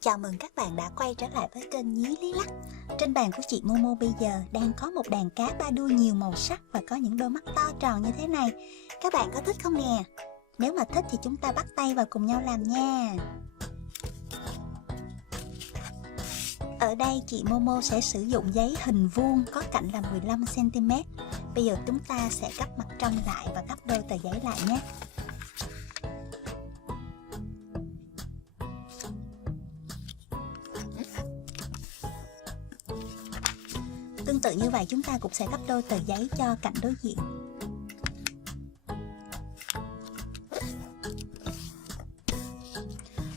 Chào mừng các bạn đã quay trở lại với kênh Nhí Lý Lắc. Trên bàn của chị Momo bây giờ đang có một đàn cá ba đuôi nhiều màu sắc và có những đôi mắt to tròn như thế này. Các bạn có thích không nè? Nếu mà thích thì chúng ta bắt tay vào cùng nhau làm nha. Ở đây chị Momo sẽ sử dụng giấy hình vuông có cạnh là 15 cm. Bây giờ chúng ta sẽ gấp mặt trong lại và gấp đôi tờ giấy lại nhé. Tương tự như vậy chúng ta cũng sẽ gấp đôi tờ giấy cho cạnh đối diện.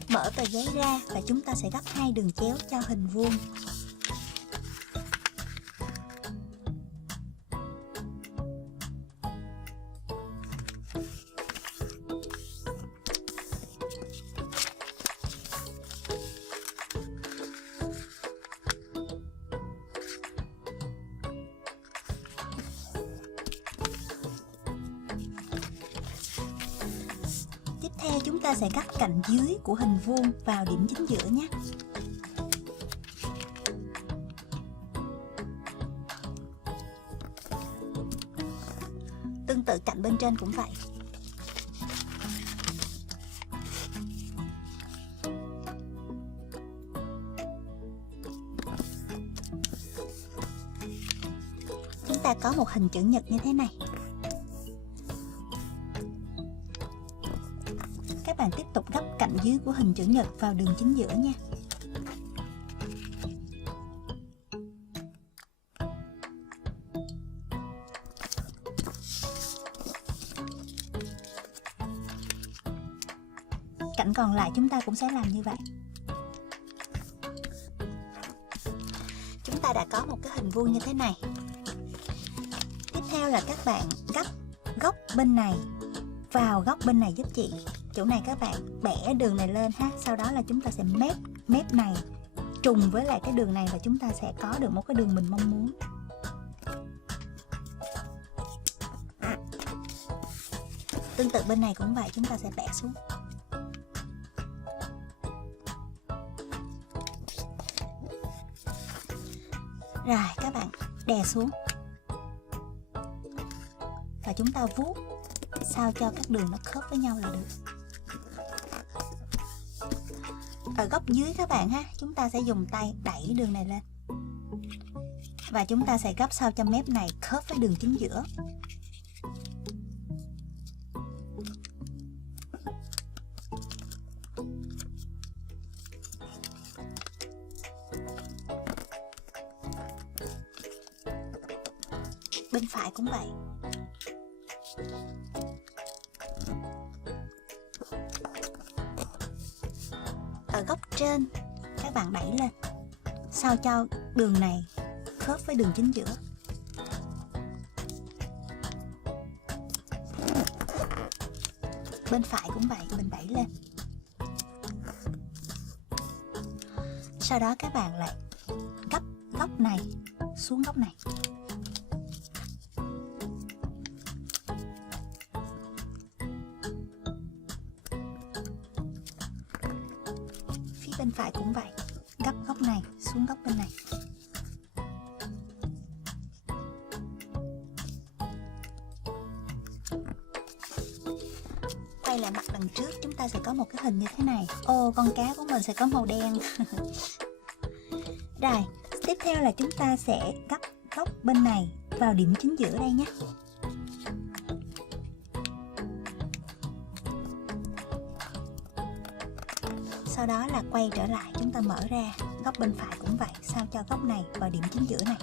Mở tờ giấy ra và chúng ta sẽ gấp hai đường chéo cho hình vuông. Tiếp theo chúng ta sẽ gấp cạnh dưới của hình vuông vào điểm chính giữa nhé. Tương tự cạnh bên trên cũng vậy. Chúng ta có một hình chữ nhật như thế này. Các bạn tiếp tục gấp cạnh dưới của hình chữ nhật vào đường chính giữa nha. Cạnh còn lại chúng ta cũng sẽ làm như vậy. Chúng ta đã có một cái hình vuông như thế này. Tiếp theo là các bạn gấp góc bên này vào góc bên này giúp chị. Chỗ này các bạn bẻ đường này lên ha. Sau đó là chúng ta sẽ mép này trùng với lại cái đường này và chúng ta sẽ có được một cái đường mình mong muốn. Tương tự bên này cũng vậy, chúng ta sẽ bẻ xuống. Rồi các bạn đè xuống và chúng ta vuốt sao cho các đường nó khớp với nhau là được. Ở góc dưới các bạn ha, chúng ta sẽ dùng tay đẩy đường này lên và chúng ta sẽ gấp sao cho mép này khớp với đường chính giữa. Bên phải cũng vậy. Ở góc trên các bạn đẩy lên sao cho đường này khớp với đường chính giữa. Bên phải cũng vậy, mình đẩy lên. Sau đó các bạn lại gấp góc này xuống góc này. Bên phải cũng vậy, gấp góc này xuống góc bên này. Quay lại mặt đằng trước chúng ta sẽ có một cái hình như thế này. Ô, con cá của mình sẽ có màu đen. Rồi, tiếp theo là chúng ta sẽ gấp góc bên này vào điểm chính giữa đây nhé. Sau đó là quay trở lại, chúng ta mở ra, góc bên phải cũng vậy, sao cho góc này vào điểm chính giữa này.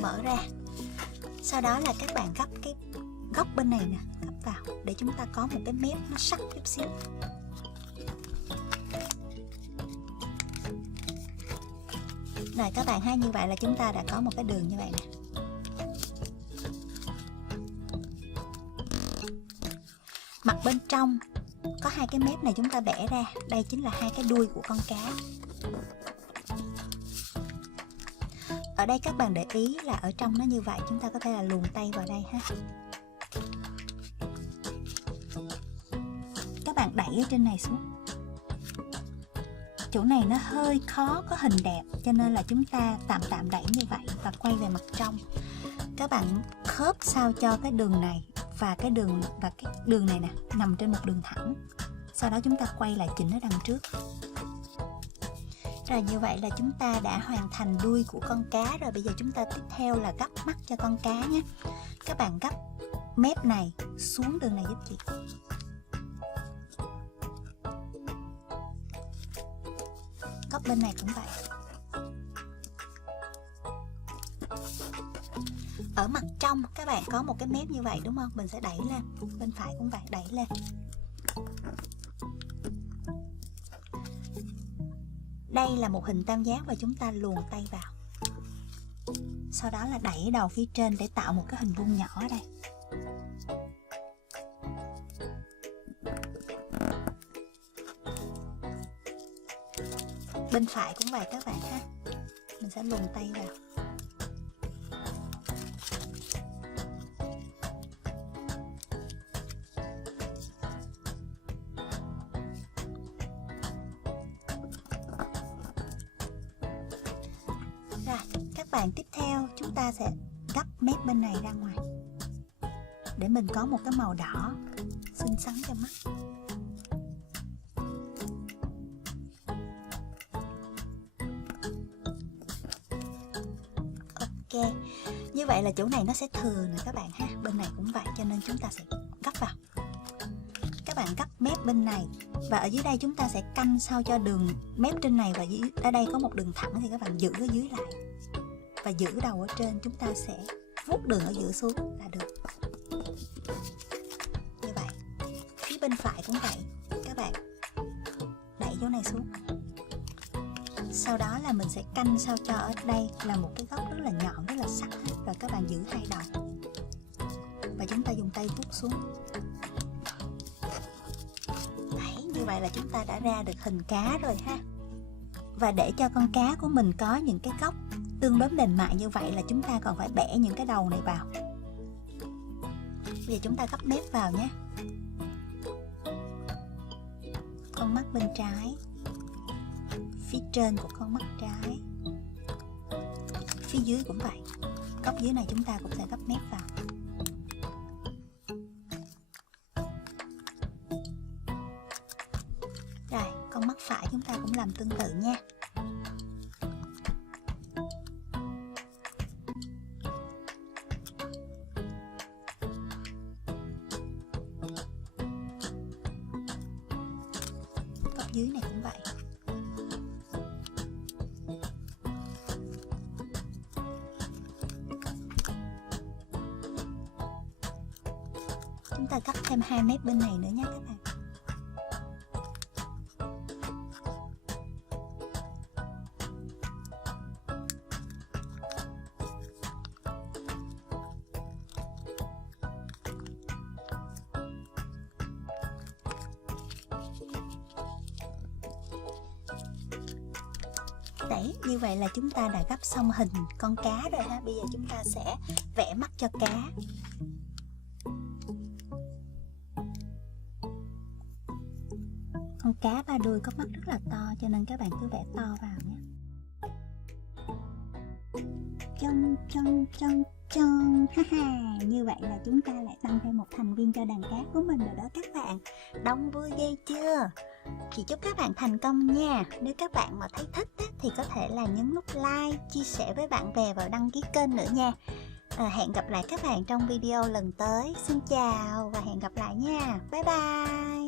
Mở ra. Sau đó là các bạn gấp cái góc bên này nè, gấp vào để chúng ta có một cái mép nó sắc chút xíu. Rồi các bạn ha, như vậy là chúng ta đã có một cái đường như vậy nè. Mặt bên trong có hai cái mép này chúng ta bẻ ra, đây chính là hai cái đuôi của con cá. Ở đây các bạn để ý là ở trong nó như vậy, chúng ta có thể là luồn tay vào đây ha. Các bạn đẩy ở trên này xuống. Chỗ này nó hơi khó có hình đẹp, cho nên là chúng ta tạm đẩy như vậy và quay về mặt trong. Các bạn khớp sao cho cái đường này và cái đường này nè nằm trên một đường thẳng. Sau đó chúng ta quay lại chỉnh ở đằng trước. Rồi như vậy là chúng ta đã hoàn thành đuôi của con cá rồi. Bây giờ chúng ta tiếp theo là gấp mắt cho con cá nhé. Các bạn gấp mép này xuống đường này giúp chị. Góc bên này cũng vậy. Ở mặt trong các bạn có một cái mép như vậy đúng không? Mình sẽ đẩy lên. Bên phải cũng vậy, đẩy lên. Đây là một hình tam giác và chúng ta luồn tay vào. Sau đó là đẩy đầu phía trên để tạo một cái hình vuông nhỏ ở đây. Bên phải cũng vậy các bạn ha. Mình sẽ luồn tay vào. Rồi, các bạn tiếp theo chúng ta sẽ gấp mép bên này ra ngoài để mình có một cái màu đỏ xinh xắn cho mắt. Ok, như vậy là chỗ này nó sẽ thừa nè các bạn ha. Bên này cũng vậy cho nên chúng ta sẽ gấp vào. Các bạn gấp mép bên này và ở dưới đây chúng ta sẽ canh sao cho đường mép trên này và ở đây có một đường thẳng thì các bạn giữ ở dưới lại và giữ đầu ở trên. Chúng ta sẽ vuốt đường ở giữa xuống là được. Như vậy. Phía bên phải cũng vậy. Các bạn đẩy chỗ này xuống. Sau đó là mình sẽ canh sao cho ở đây là một cái góc rất là nhọn, rất là sắc hết. Và các bạn giữ hai đầu và chúng ta dùng tay vuốt xuống. Đấy, như vậy là chúng ta đã ra được hình cá rồi ha. Và để cho con cá của mình có những cái góc tương đối mềm mại như vậy là chúng ta còn phải bẻ những cái đầu này vào. Bây giờ chúng ta gấp mép vào nhé. Con mắt bên trái, phía trên của con mắt trái, phía dưới cũng vậy. Góc dưới này chúng ta cũng sẽ gấp mép vào. Rồi, con mắt phải chúng ta cũng làm tương tự nha. Góc dưới này cũng vậy. Chúng ta cắt thêm 2 mép bên này nữa nha các bạn. Đấy, như vậy là chúng ta đã gấp xong hình con cá rồi ha. Bây giờ chúng ta sẽ vẽ mắt cho cá. Con cá ba đuôi có mắt rất là to cho nên các bạn cứ vẽ to vào nhé. Chân chân chân chân, ha ha. Như vậy là chúng ta lại tăng thêm một thành viên cho đàn cá của mình rồi đó các bạn. Đông vui ghê chưa? Thì chúc các bạn thành công nha. Nếu các bạn mà thấy thích thì có thể là nhấn nút like, chia sẻ với bạn bè và đăng ký kênh nữa nha. Hẹn gặp lại các bạn trong video lần tới. Xin chào và hẹn gặp lại nha. Bye bye.